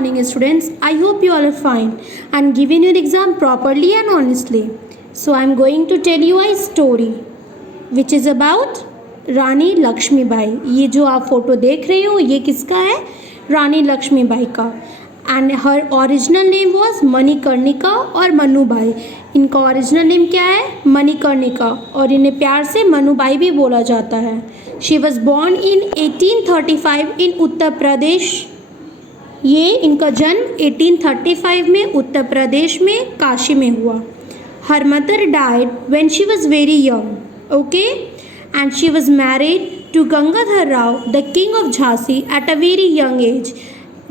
morning, students. I hope you all are fine and giving your exam properly and honestly. So, I'm going to tell you a story which is about रानी लक्ष्मीबाई. ये जो आप photo देख रहे हो ये किसका है? रानी लक्ष्मीबाई का. And her original name was Manikarnika और मनुबाई. इनका ओरिजिनल नेम क्या है? मणिकर्णिका, और इन्हें प्यार से मनुबाई भी बोला जाता है. शी वॉज बॉर्न इन 1835 इन उत्तर प्रदेश. ये इनका जन्म 1835 में उत्तर प्रदेश में काशी में हुआ. Her mother died when she was very young. Okay, and she was married to Gangadhar Rao, the king of Jhansi, at a very young age.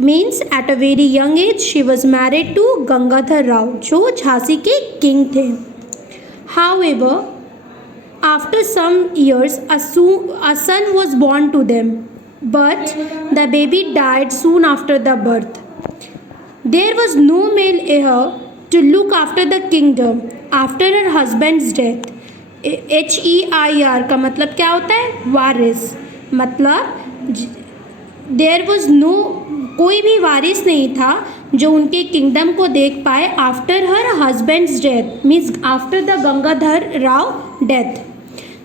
Means at a very young age she was married to Gangadhar Rao, जो झांसी के king थे. However, after some years a son was born to them, but the baby died soon after the birth. There was no male heir to look after the kingdom after her husband's death. HEIR का मतलब क्या होता है? वारिस. मतलब there was no, कोई भी वारिस नहीं था जो उनके किंगडम को देख पाए after her husband's death, means after the Gangadhar Rao death.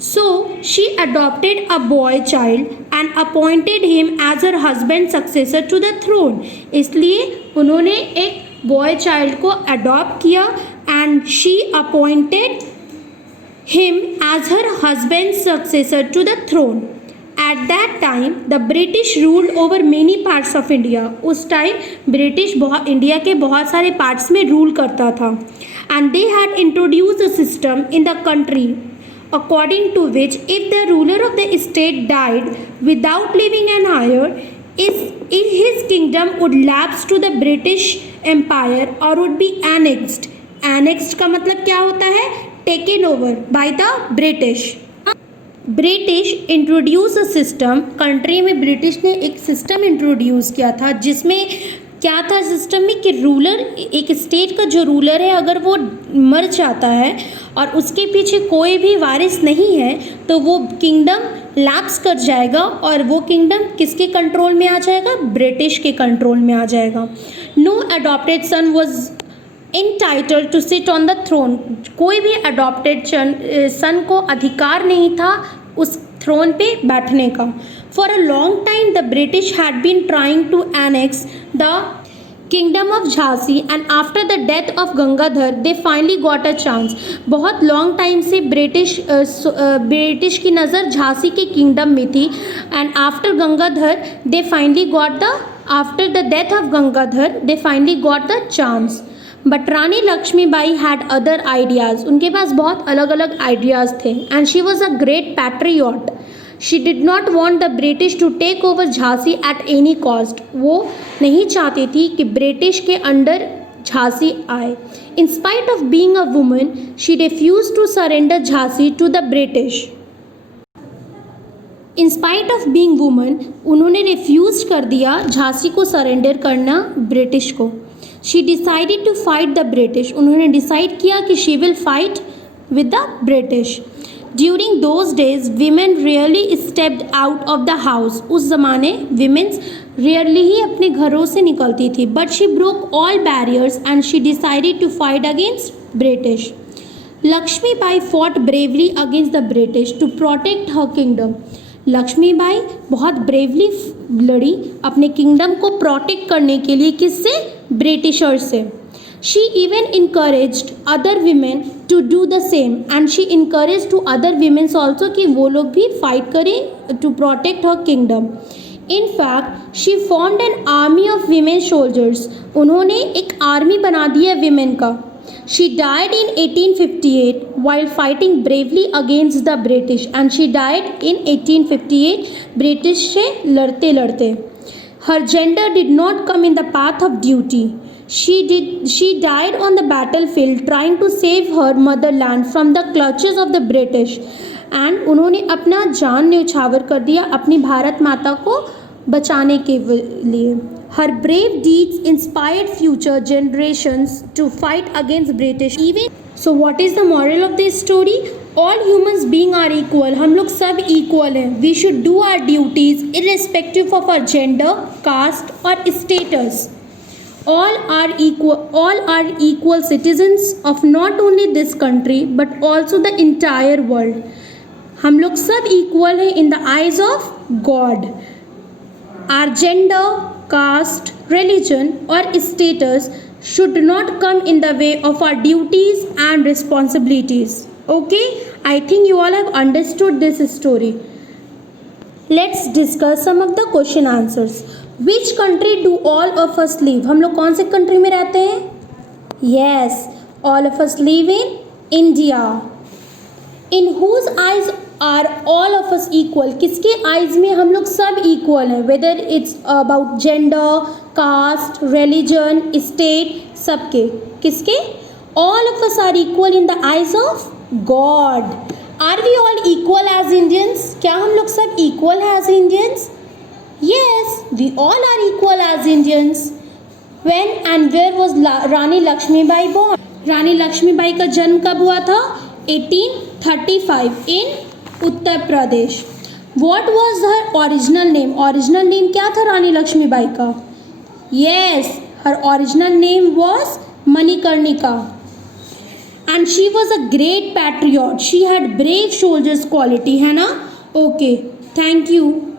So she adopted a boy child and appointed him as her husband successor to the throne. इसलिए उन्होंने एक बॉय चाइल्ड को अडॉप्ट किया and she appointed him as her husband's successor to the throne. At that time, the British ruled over many parts of India. उस time British India के बहुत सारे parts में रूल करता था. And they had introduced a system in the country according to which if the ruler of the state died without leaving an heir, his kingdom would lapse to the British Empire or would be annexed. Annexed का मतलब क्या होता है? Taken over by the British. British introduce a system. Country में British ने एक system introduce किया था जिसमें क्या था सिस्टम में कि रूलर, एक स्टेट का जो रूलर है अगर वो मर जाता है और उसके पीछे कोई भी वारिस नहीं है तो वो किंगडम लैप्स कर जाएगा और वो किंगडम किसके कंट्रोल में आ जाएगा? ब्रिटिश के कंट्रोल में आ जाएगा. No adopted son was entitled to sit on the throne. कोई भी अडॉप्टेड सन को अधिकार नहीं था उस थ्रोन पे बैठने का. For a long time the British had been trying to annex the kingdom of Jhansi and after the death of Gangadhar they finally got a chance. बहुत लॉन्ग टाइम से ब्रिटिश की नज़र झांसी के किंगडम में थी and after Gangadhar they finally got the, after the death of Gangadhar they finally got the chance. But Rani Lakshmibai had other ideas. उनके पास बहुत अलग अलग आइडियाज़ थे and she was a great patriot. She did not want the British to take over Jhansi at any cost. वो नहीं चाहती थी कि ब्रिटिश के अंडर झांसी आए. In spite of being a woman she refuse to surrender Jhansi to the British. In spite of being woman उन्होंने refuse कर दिया झांसी को सरेंडर करना ब्रिटिश को. She decided to fight the British. उन्होंने डिसाइड किया कि she will fight with the British. During those days women rarely stepped out of the house. उस ज़माने वीमेंस रियरली ही अपने घरों से निकलती थी. But she broke all barriers and she decided to fight against British. Lakshmibai fought bravely against the British to protect her kingdom. Lakshmibai बहुत bravely लड़ी अपने किंगडम को प्रोटेक्ट करने के लिए. किससे? ब्रिटिशर्स से. She even encouraged other women to do the same and she encourage to other womens also कि वो लोग भी फाइट करें to protect her kingdom. In fact she formed an army of women soldiers. उन्होंने एक army बना दिया women का. She died in 1858 while fighting bravely against the British and she died in 1858 British से लड़ते लड़ते. Her gender did not come in the path of duty. She died on the battlefield trying to save her motherland from the clutches of the British and उन्होंने अपना जान न्यौछावर कर दिया अपनी भारत माता को बचाने के लिए. Her brave deeds inspired future generations to fight against British. Even so, what is the moral of this story? All humans being are equal. हम लोग सब equal हैं. We should do our duties irrespective of our gender, caste और status. all are equal citizens of not only this country but also the entire world. हम लोग सब equal हैं in the eyes of God. Our gender, caste, religion or status should not come in the way of our duties and responsibilities. Okay, I think you all have understood this story. Let's discuss some of the question answers. Which country do all of us live? हम लोग कौन से country में रहते हैं? Yes, all of us live in India. In whose eyes are all of us equal? किसके eyes में हम लोग सब equal हैं? Whether it's about gender, caste, religion, state, सबके किसके? All of us are equal in the eyes of God. Are we all equal as Indians? क्या हम लोग सब equal हैं as Indians? Yes, we all are equal as Indians. When and where was Rani Lakshmibai born? रानी लक्ष्मीबाई का जन्म कब हुआ था? 1835 in Uttar Pradesh. What was her original name? Original name क्या था रानी लक्ष्मीबाई का? Yes, her original name was Manikarnika. And she was a great patriot. She had brave soldiers quality, है ना? Okay, thank you.